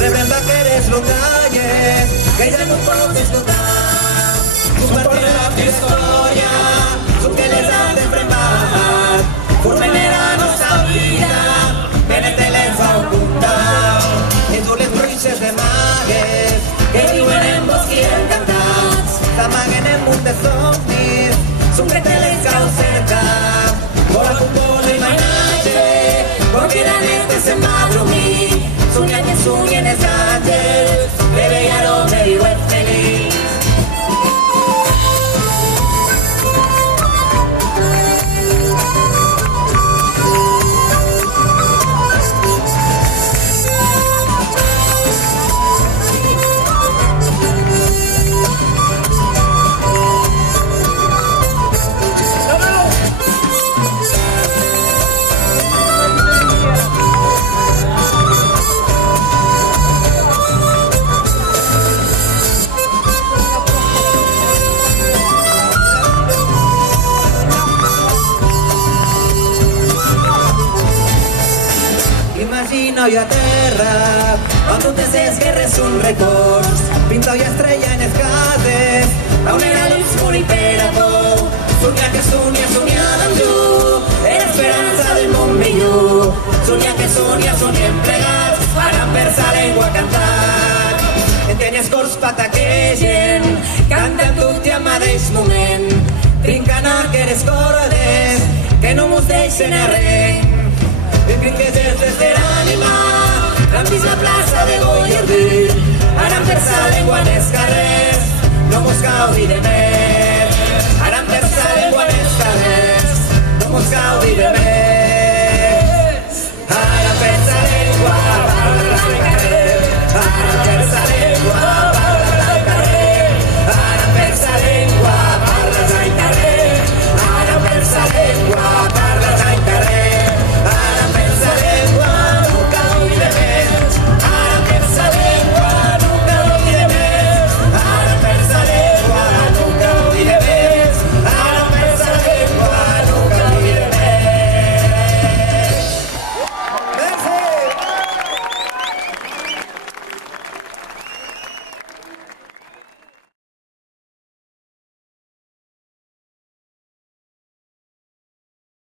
rebremba que eres lo calles, que ja no pots escoltar. Compartir la teva història, som que les han d'enfremar, formen la nostra vida, que les ha ocultat. I tu les bruixes de magues, que viuen en boscs encantats, s'amaguen en un de somnis, som que te les cau cerca. Vola futbol i mainatge, porque la neta se va a dormir, sueñan es ángel, bebé ya no me digo es feliz. Imagino yo a terra, quan totes les guerres són records, pinta i estrella en les cases, on era l'ús morir per a por, sonia amb tu, era esperança del món millor, soniem plegats, faran per sa llengua cantar, entens cors pataquegen, canten tot i al mateix moment, trinquen aquelles cordes, que no mos deixen a res. Dicen que es de l'ànima, han vist la plaça de Goyerville, ara per sa llengua en els carrers, no mos cau ni de més.